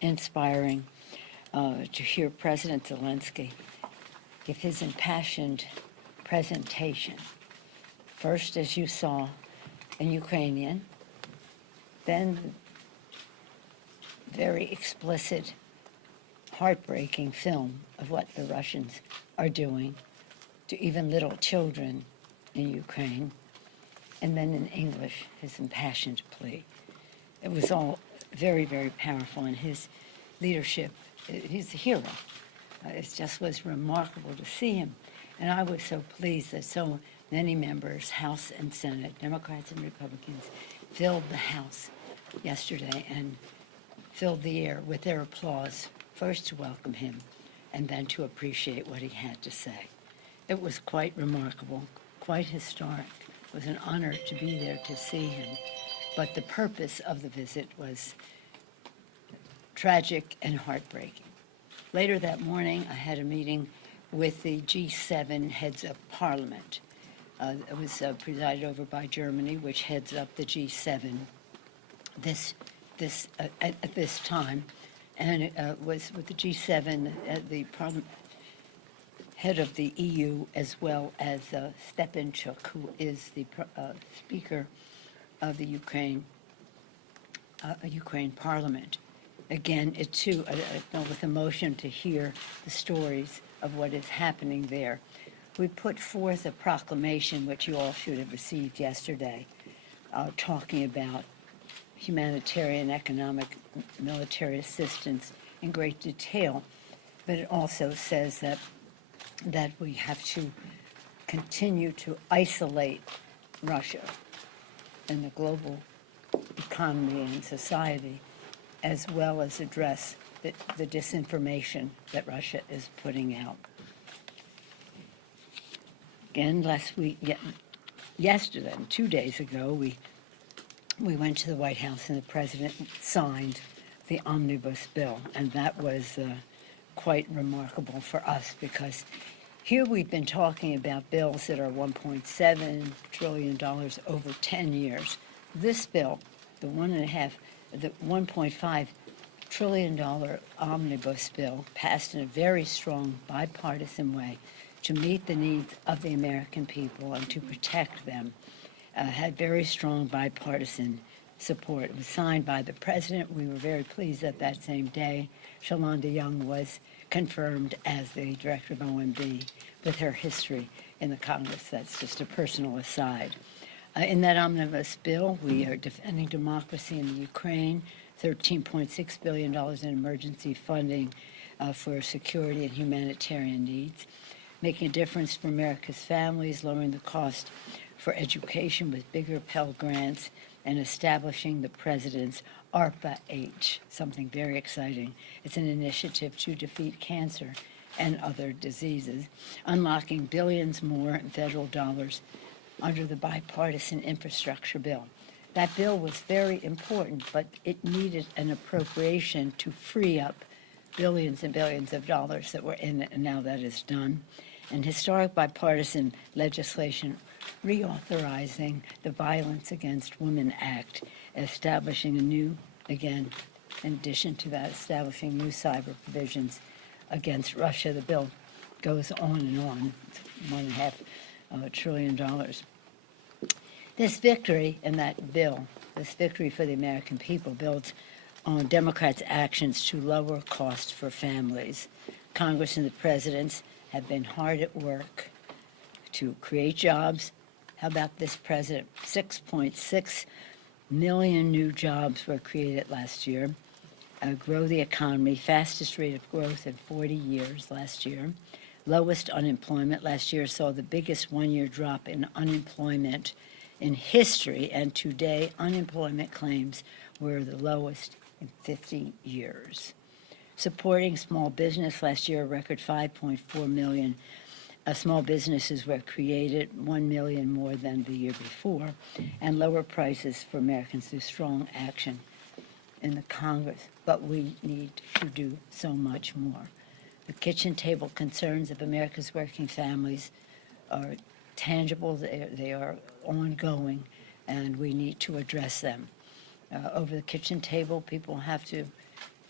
inspiring to hear President Zelensky give his impassioned presentation. First, as you saw, in Ukrainian, then very explicit, heartbreaking film of what the Russians are doing to even little children in Ukraine, and then in English, his impassioned plea. It was all very, very powerful, and his leadership, he's a hero. It just was remarkable to see him. And I was so pleased that so many members, House and Senate, Democrats and Republicans, filled the House yesterday and filled the air with their applause, first to welcome him and then to appreciate what he had to say. It was quite remarkable, quite historic. It was an honor to be there to see him. But the purpose of the visit was tragic and heartbreaking. Later that morning, I had a meeting with the G7 heads of parliament. It was presided over by Germany, which heads up the G7 at this time. And it was with the G7, the head of the EU, as well as Stepanchuk, who is the Speaker of the Ukraine Parliament. Again, it too, with emotion to hear the stories of what is happening there. We put forth a proclamation, which you all should have received yesterday, talking about humanitarian, economic, military assistance in great detail. But it also says that we have to continue to isolate Russia in the global economy and society, as well as address the disinformation that Russia is putting out. Again, yesterday, 2 days ago, we went to the White House and the president signed the omnibus bill, and that was quite remarkable for us because here we've been talking about bills that are $1.7 trillion over 10 years. This bill, the $1.5 trillion omnibus bill, passed in a very strong bipartisan way to meet the needs of the American people and to protect them, had very strong bipartisan support. It was signed by the president. We were very pleased that same day Shalonda Young was confirmed as the director of OMB with her history in the Congress. That's just a personal aside. In that omnibus bill, we are defending democracy in the Ukraine, $13.6 billion in emergency funding for security and humanitarian needs, making a difference for America's families, lowering the cost for education with bigger Pell Grants, and establishing the president's ARPA-H, something very exciting. It's an initiative to defeat cancer and other diseases, unlocking billions more in federal dollars under the bipartisan infrastructure bill. That bill was very important, but it needed an appropriation to free up billions and billions of dollars that were in it, and now that is done. And historic bipartisan legislation reauthorizing the Violence Against Women Act, establishing a new, again, in addition to that, establishing new cyber provisions against Russia. The bill goes on and on. It's $1.5 trillion. This victory in that bill, this victory for the American people, builds on Democrats' actions to lower costs for families. Congress and the presidents have been hard at work to create jobs. How about this president? 6.6 million new jobs were created last year. Grow the economy, fastest rate of growth in 40 years last year. Lowest unemployment last year saw the biggest one-year drop in unemployment in history, and today unemployment claims were the lowest in 50 years. Supporting small business last year, a record 5.4 million small businesses were created, 1 million more than the year before, and lower prices for Americans through strong action in the Congress. But we need to do so much more. The kitchen table concerns of America's working families are tangible, they are ongoing, and we need to address them. Over the kitchen table, people have to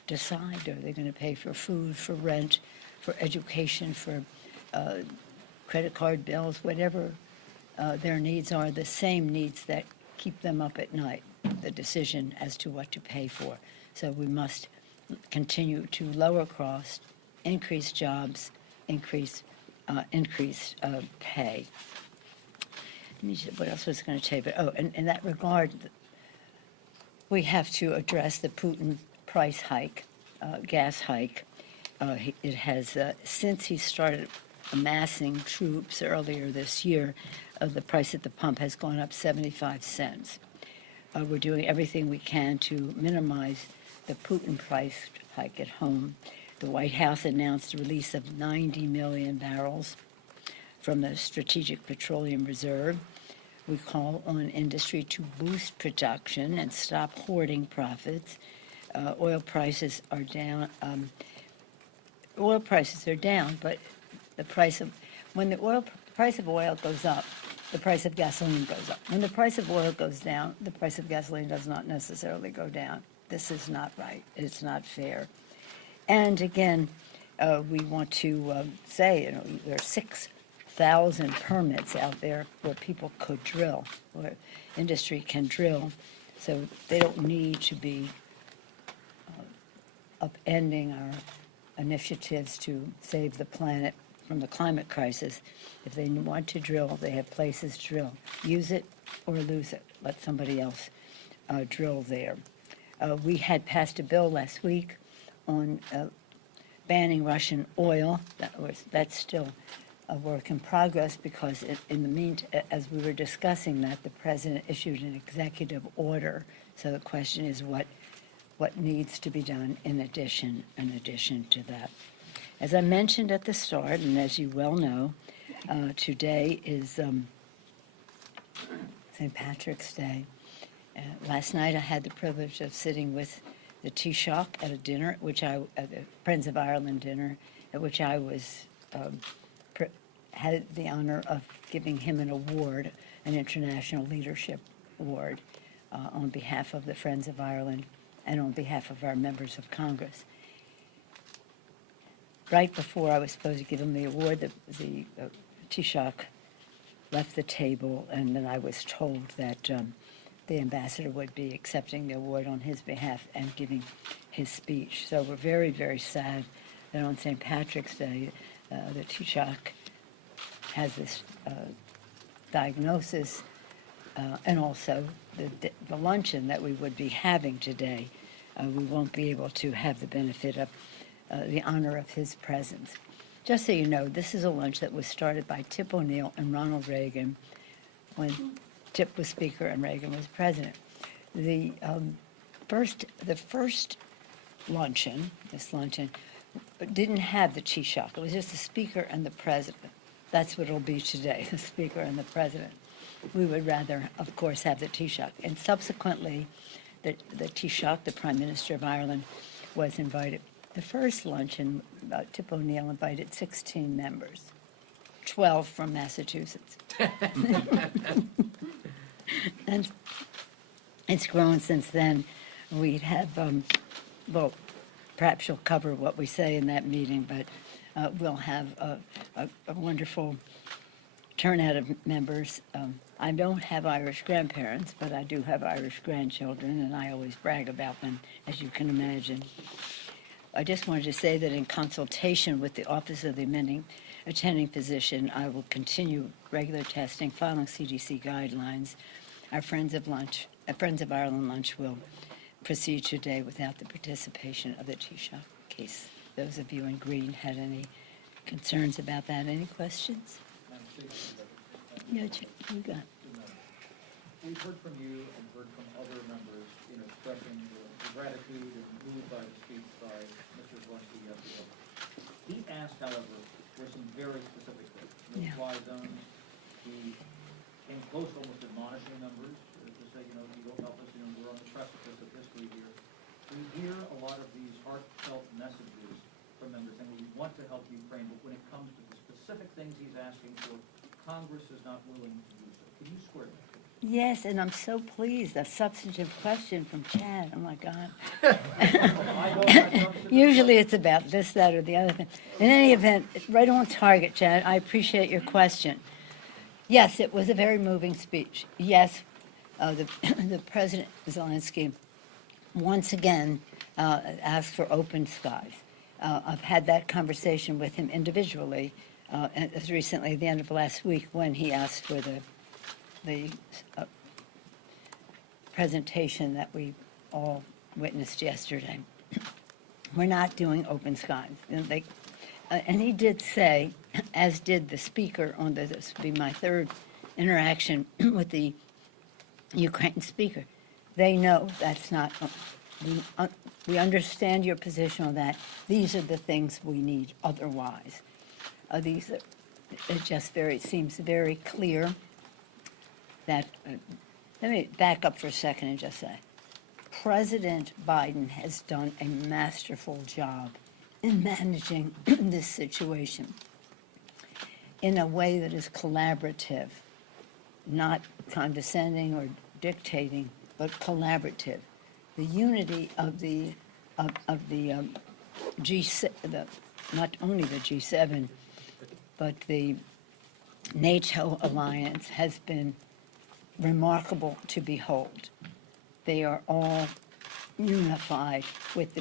decide. Are they going to pay for food, for rent, for education, for credit card bills, whatever their needs are, the same needs that keep them up at night, the decision as to what to pay for. So we must continue to lower costs, increase jobs, increase pay. Let me see what else was going to tell you? But, in that regard, we have to address the Putin price hike, gas hike. It has, since he started amassing troops earlier this year, the price at the pump has gone up 75 cents. We're doing everything we can to minimize the Putin price hike at home. The White House announced the release of 90 million barrels from the Strategic Petroleum Reserve. We call on industry to boost production and stop hoarding profits. Oil prices are down. But the price of when the price of oil goes up, the price of gasoline goes up. When the price of oil goes down, the price of gasoline does not necessarily go down. This is not right. It's not fair. And again, we want to say, there are 6,000 permits out there where people could drill, where industry can drill, so they don't need to be upending our initiatives to save the planet from the climate crisis. If they want to drill, they have places to drill. Use it or lose it. Let somebody else drill there. We had passed a bill last week on banning Russian oil. That's still a work in progress because in the meantime, as we were discussing that, the president issued an executive order. So the question is what needs to be done in addition to that. As I mentioned at the start, and as you well know, today is St. Patrick's Day. Last night I had the privilege of sitting with the Taoiseach at a dinner, at the Friends of Ireland dinner, at which I was had the honor of giving him an award, an International Leadership Award, on behalf of the Friends of Ireland and on behalf of our members of Congress. Right before I was supposed to give him the award, the Taoiseach left the table, and then I was told that the ambassador would be accepting the award on his behalf and giving his speech. So we're very, very sad that on St. Patrick's Day, the Taoiseach has this diagnosis, and also the luncheon that we would be having today. We won't be able to have the benefit of the honor of his presence. Just so you know, this is a lunch that was started by Tip O'Neill and Ronald Reagan when Tip was Speaker and Reagan was President. The first luncheon, this luncheon, didn't have the Taoiseach. It was just the Speaker and the President. That's what it'll be today, the Speaker and the President. We would rather, of course, have the Taoiseach. And subsequently, the Taoiseach, the Prime Minister of Ireland, was invited. The first luncheon, Tip O'Neill invited 16 members, 12 from Massachusetts. And it's grown since then. We'd have, perhaps you'll cover what we say in that meeting, but we'll have a wonderful turnout of members. I don't have Irish grandparents, but I do have Irish grandchildren, and I always brag about them, as you can imagine. I just wanted to say that in consultation with the Office of the Attending Physician, I will continue regular testing, following CDC guidelines. Our Friends of Ireland lunch will proceed today without the participation of the Taoiseach case. Those of you in green had any concerns about that? Any questions? Yeah, you got. We've heard from you and heard from other members, expressing the gratitude and moved by the speech by Mr. Zelensky yesterday. He asked, however, for some very specific things, no-fly zones. He came close, almost admonishing members to say, you don't help us, we're on the precipice of history here. We hear a lot of these heartfelt messages from members saying, we want to help Ukraine, but when it comes to the specific things he's asking for, Congress is not willing to do so. Can you square that? Yes, and I'm so pleased. A substantive question from Chad. Oh, my God. Usually it's about this, that, or the other thing. In any event, right on target, Chad. I appreciate your question. Yes, it was a very moving speech. Yes, the President Zelensky once again asked for open skies. I've had that conversation with him individually as recently, at the end of last week, when he asked for the presentation that we all witnessed yesterday. We're not doing open skies. And he did say, as did the speaker on this will be my third interaction with the Ukraine speaker. They know that's not, we understand your position on that. These are the things we need otherwise. It just seems very clear that, let me back up for a second and just say, President Biden has done a masterful job in managing this situation in a way that is collaborative, not condescending or dictating, but collaborative. The unity of the G7, not only the G7, but the NATO alliance has been remarkable to behold. They are all unified with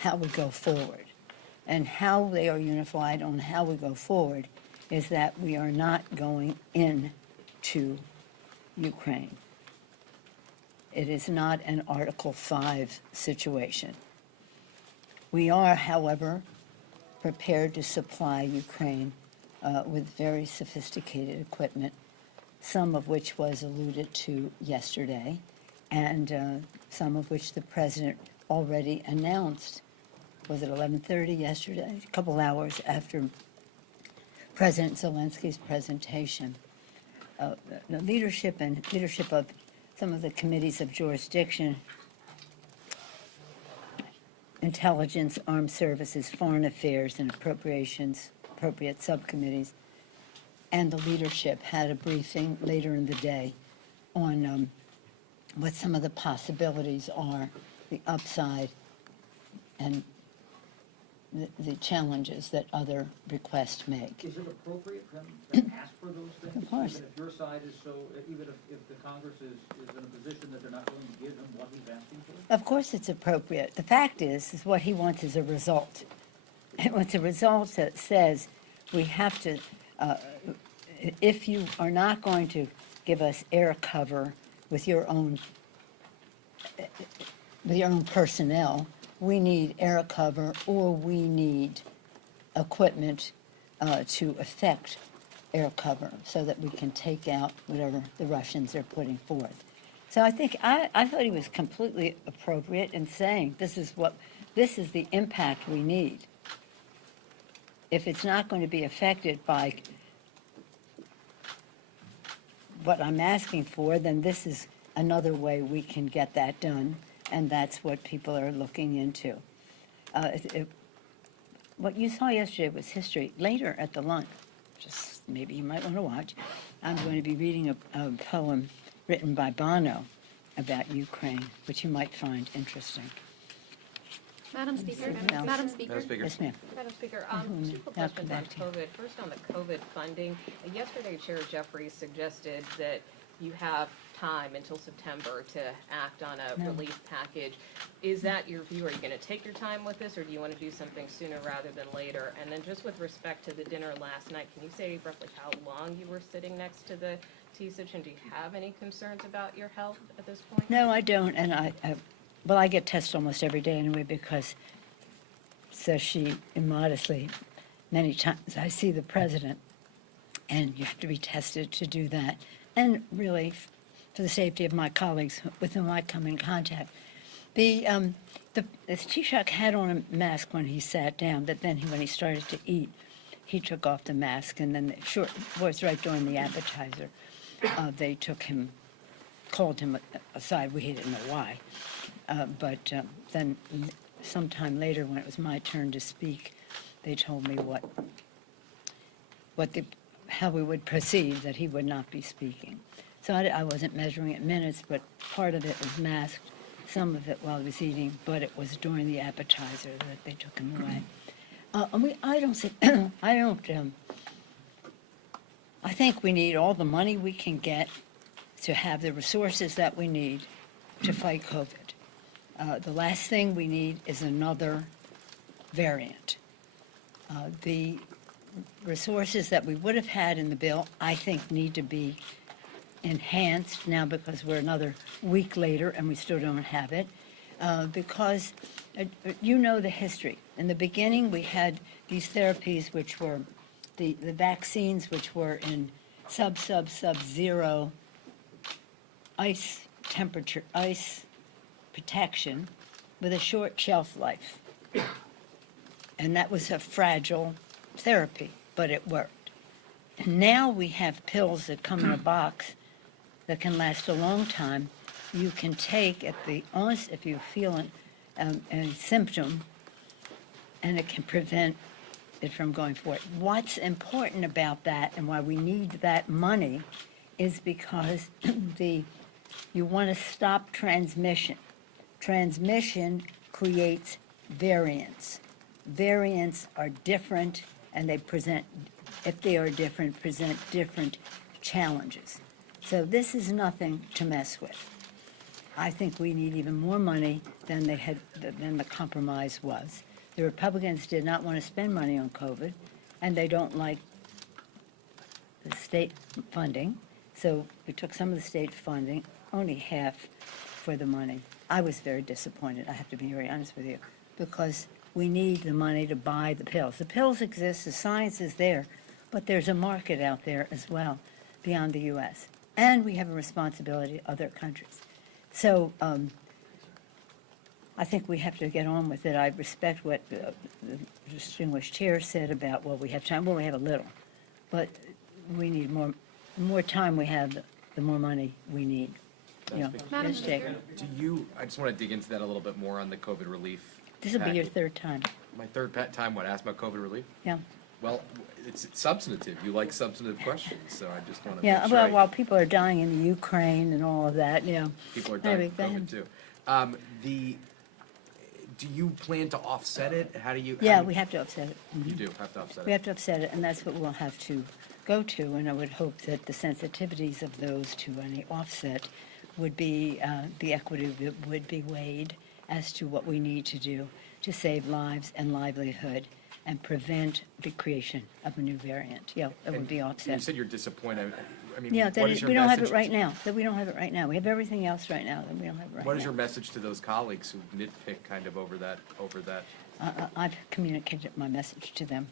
how we go forward. And how they are unified on how we go forward is that we are not going into Ukraine. It is not an Article 5 situation. We are, however, prepared to supply Ukraine with very sophisticated equipment, some of which was alluded to yesterday, and some of which the President already announced. Was it 11:30 yesterday? A couple hours after President Zelensky's presentation. The leadership of some of the committees of jurisdiction, Intelligence, Armed Services, Foreign Affairs, and appropriate subcommittees, and the leadership had a briefing later in the day on what some of the possibilities are, the upside, and the challenges that other requests make. Is it appropriate for them to ask for those things? Of course. Even if your side is so, even if the Congress is in a position that they're not going to give him what he's asking for? Of course it's appropriate. The fact is what he wants is a result. He wants a result that says we have to, if you are not going to give us air cover with your own personnel, we need air cover or we need equipment to effect air cover so that we can take out whatever the Russians are putting forth. So I think I thought he was completely appropriate in saying this is the impact we need. If it's not going to be affected by what I'm asking for, then this is another way we can get that done. And that's what people are looking into. What you saw yesterday was history. Later at the lunch, just maybe you might want to watch, I'm going to be reading a poem written by Bono about Ukraine, which you might find interesting. Madam Speaker. Madam Speaker. Yes, ma'am. Madam Speaker, I'll two quick come questions on back to you. COVID. First, on the COVID funding. Yesterday, Chair Jeffries suggested that you have time until September to act on a No. relief package. Is that your view? Are you going to take your time with this, or do you want to do something sooner rather than later? And then just with respect to the dinner last night, can you say roughly how long you were sitting next to the T-SITch, and do you have any concerns about your health at this point? No, I don't, and I get tested almost every day anyway because, says she immodestly, many times I see the president, and you have to be tested to do that. And really, for the safety of my colleagues with whom I come in contact. The Taoiseach had on a mask when he sat down, but then when he started to eat, he took off the mask, and then it was right during the appetizer. They called him aside. We didn't know why. But then sometime later, when it was my turn to speak, they told me how we would proceed, that he would not be speaking. So I wasn't measuring it minutes, but part of it was masked, some of it while I was eating, but it was during the appetizer that they took him away. I don't see, I think we need all the money we can get to have the resources that we need to fight COVID. The last thing we need is another variant. The resources that we would have had in the bill, I think, need to be enhanced now because we're another week later and we still don't have it. Because you know the history. In the beginning, we had these therapies which were the vaccines which were in sub-zero ice temperature, ice protection with a short shelf life. And that was a fragile therapy, but it worked. And now we have pills that come in a box that can last a long time. You can take at the onset if you feel a symptom, and it can prevent it from going forward. What's important about that and why we need that money is because you want to stop transmission. Transmission creates variants. Variants are different, and they present, if they are different, present different challenges. So this is nothing to mess with. I think we need even more money than the compromise was. The Republicans did not want to spend money on COVID, and they don't like the state funding. So we took some of the state funding, only half for the money. I was very disappointed, I have to be very honest with you, because we need the money to buy the pills. The pills exist, the science is there, but there's a market out there as well beyond the U.S. And we have a responsibility to other countries. So I think we have to get on with it. I respect what the distinguished chair said about, well, we have time. Well, we have a little. But we need more. The more time we have, the more money we need. You know, Madam Ms. Jacob. I just want to dig into that a little bit more on the COVID relief. This will be your package. third time. My third time, what, ask about COVID relief? Yeah. Well, it's substantive. You like substantive questions, so I just want to Yeah, make sure well, while people are dying in the Ukraine and all of that, yeah. people are dying Anyway, from go ahead. COVID too. Do you plan to offset it? How do you? Yeah, we have to offset it. You do have to offset We it. have to offset it, and that's what we'll have to go to, and I would hope that the sensitivities of those to any offset would be, the equity would be weighed as to what we need to do to save lives and livelihood and prevent the creation of a new variant. Yeah, it would be You offset. said you're disappointed. I mean, Yeah, what that is your we don't have message it right to- now, that we don't have it right now. We have everything else right now, that we don't have it right now. What is your message to those colleagues who nitpick kind of over that? I've communicated my message to them.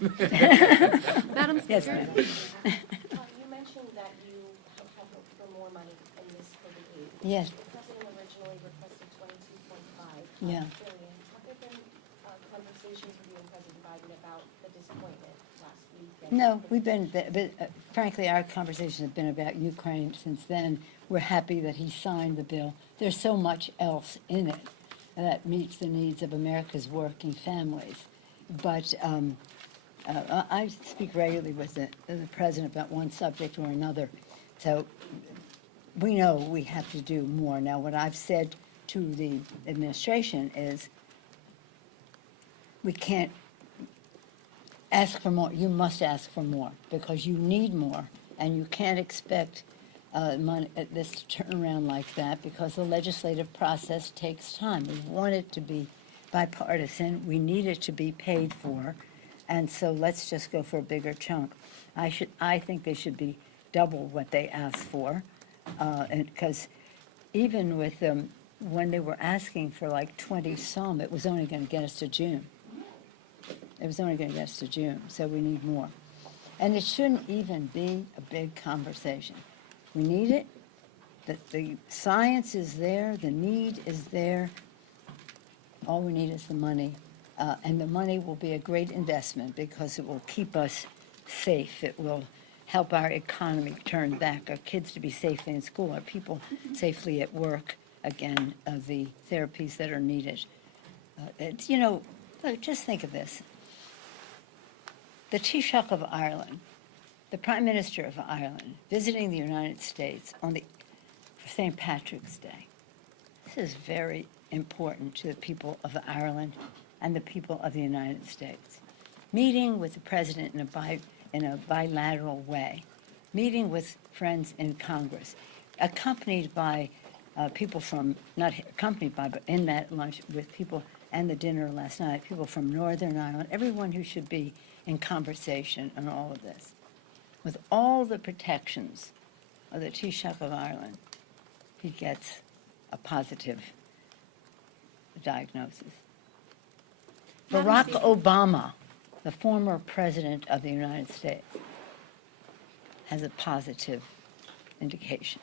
Madam Yes, Speaker, ma'am. You mentioned that you have hoped for more money in this COVID aid. Yes, The president originally requested 22.5 Yeah. billion. Have there been conversations with you and President Biden about the disappointment last week? no, we've been, frankly, our conversations have been about Ukraine since then. We're happy that he signed the bill. There's so much else in it that meets the needs of America's working families. But I speak regularly with the president about one subject or another. So we know we have to do more. Now, what I've said to the administration is we can't ask for more. You must ask for more because you need more, and you can't expect this to turn around like that because the legislative process takes time. We want it to be bipartisan. We need it to be paid for, and so let's just go for a bigger chunk. I think they should be double what they asked for, because even with them, when they were asking for like 20 some, it was only going to get us to June. It was only going to get us to June, so we need more. And it shouldn't even be a big conversation. We need it. The science is there. The need is there. All we need is the money. And the money will be a great investment because it will keep us safe. It will help our economy turn back, our kids to be safely in school, our people safely at work, again, the therapies that are needed. Look, just think of this. The Taoiseach of Ireland the Prime Minister of Ireland visiting the United States on for St. Patrick's Day. This is very important to the people of Ireland and the people of the United States. Meeting with the president in a bilateral way, meeting with friends in Congress, accompanied by people from, not accompanied by, but in that lunch with people and the dinner last night, people from Northern Ireland, everyone who should be in conversation on all of this. With all the protections of the Taoiseach of Ireland, he gets a positive diagnosis. Madam Barack Speaker. Obama, the former president of the United States, has a positive indication.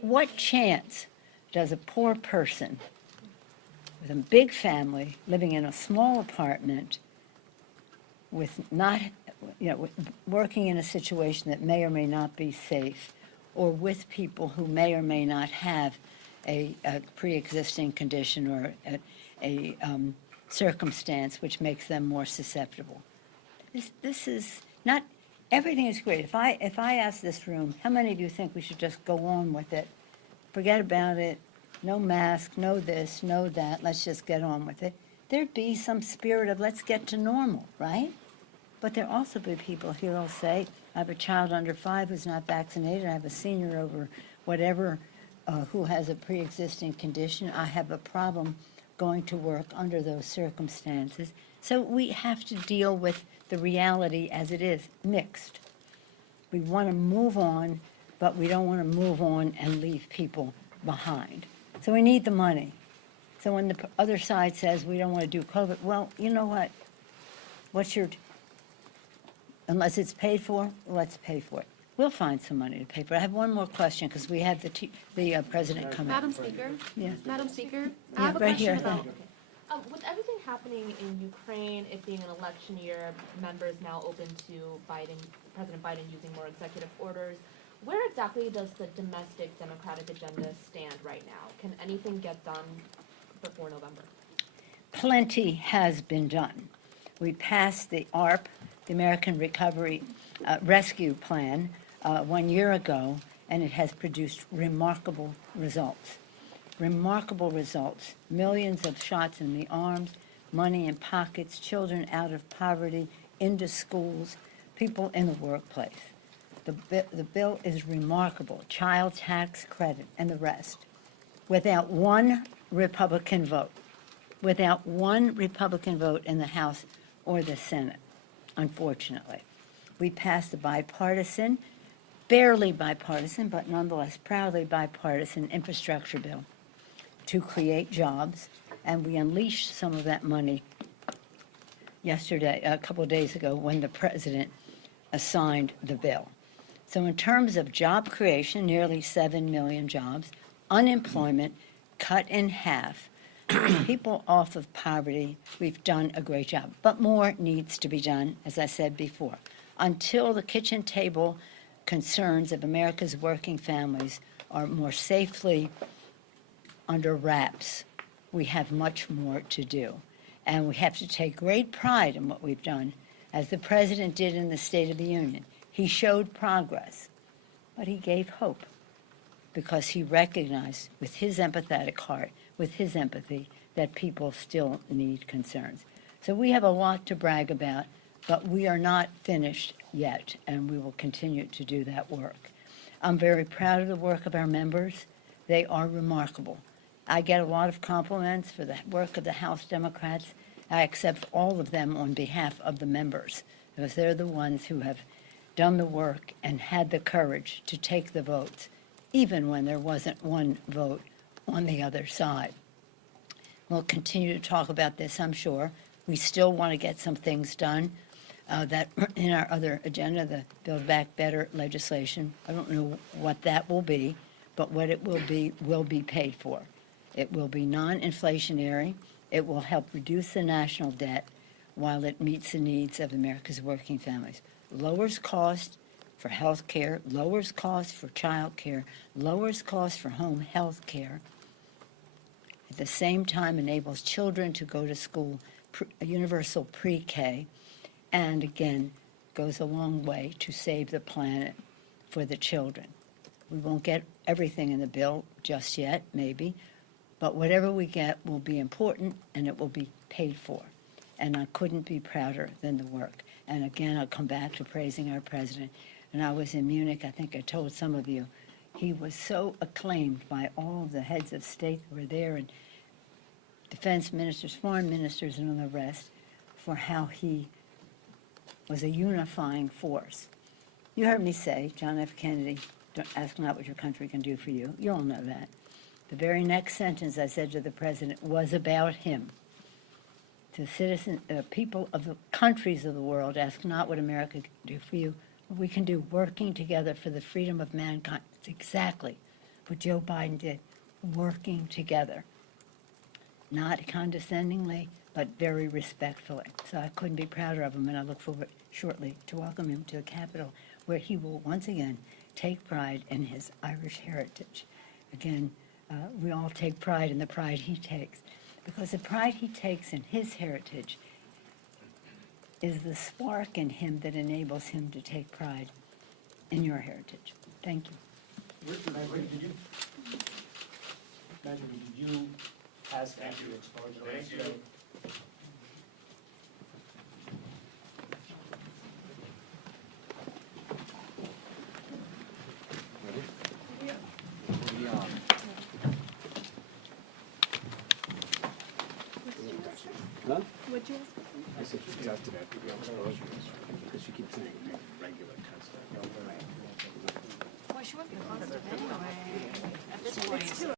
What chance does a poor person with a big family living in a small apartment with not, working in a situation that may or may not be safe, or with people who may or may not have a pre-existing condition or a circumstance which makes them more susceptible? This is not, everything is great. If I ask this room, how many do you think we should just go on with it? Forget about it, no mask, no this, no that, let's just get on with it. There'd be some spirit of let's get to normal, right? But there'll also be people here who'll say, I have a child under 5 who's not vaccinated, I have a senior over whatever who has a pre-existing condition, I have a problem going to work under those circumstances. So we have to deal with the reality as it is, mixed. We want to move on, but we don't want to move on and leave people behind. So we need the money. So when the other side says we don't want to do COVID, well, you know what? Unless it's paid for, let's pay for it. We'll find some money to pay for it. I have one more question because we have the president coming. Madam Speaker? Yeah. Madam Speaker? I Yeah, have a right question here, about, thank with everything happening in Ukraine, it being an election year, members now open to President Biden using more executive orders, where exactly does the domestic Democratic agenda stand right now? Can anything get done before November? Plenty has been done. We passed the ARP, the American Recovery Rescue Plan, 1 year ago, and it has produced remarkable results. Remarkable results. Millions of shots in the arms, money in pockets, children out of poverty, into schools, people in the workplace. The bill is remarkable. Child tax credit and the rest. Without one Republican vote. Without one Republican vote in the House or the Senate, unfortunately. We passed a bipartisan, barely bipartisan, but nonetheless proudly bipartisan infrastructure bill to create jobs, and we unleashed some of that money yesterday, a couple of days ago, when the president signed the bill. So in terms of job creation, nearly 7 million jobs, unemployment cut in half, people off of poverty, we've done a great job. But more needs to be done, as I said before. Until the kitchen table concerns of America's working families are more safely under wraps, we have much more to do. And we have to take great pride in what we've done, as the president did in the State of the Union. He showed progress, but he gave hope because he recognized with his empathetic heart, with his empathy, that people still need concerns. So we have a lot to brag about, but we are not finished yet, and we will continue to do that work. I'm very proud of the work of our members. They are remarkable. I get a lot of compliments for the work of the House Democrats. I accept all of them on behalf of the members, because they're the ones who have done the work and had the courage to take the votes, even when there wasn't one vote on the other side. We'll continue to talk about this, I'm sure. We still want to get some things done that in our other agenda, the Build Back Better legislation. I don't know what that will be, but what it will be paid for. It will be non-inflationary. It will help reduce the national debt while it meets the needs of America's working families. Lowers cost for health care, lowers cost for child care, lowers cost for home health care. At the same time, enables children to go to school, universal pre-K, and again, goes a long way to save the planet for the children. We won't get everything in the bill just yet, maybe, but whatever we get will be important and it will be paid for. And I couldn't be prouder than the work. And again, I'll come back to praising our president. And I was in Munich, I think I told some of you, he was so acclaimed by all the heads of state that were there, and defense ministers, foreign ministers, and all the rest, for how he was a unifying force. You heard me say, John F. Kennedy, don't ask not what your country can do for you. You all know that. The very next sentence I said to the president was about him. To citizens, people of the countries of the world, ask not what America can do for you, what we can do working together for the freedom of mankind. It's exactly what Joe Biden did, working together. Not condescendingly, but very respectfully. So I couldn't be prouder of him, and I look forward shortly to welcome him to the Capitol, where he will once again take pride in his Irish heritage. Again, we all take pride in the pride he takes, because the pride he takes in his heritage is the spark in him that enables him to take pride in your heritage. Thank you. Benjamin, did you ask after your exposure last night? Huh? What'd you ask? I said you tested after your exposure, because you keep saying regular testing. Well, she wouldn't be positive anyway, at this point.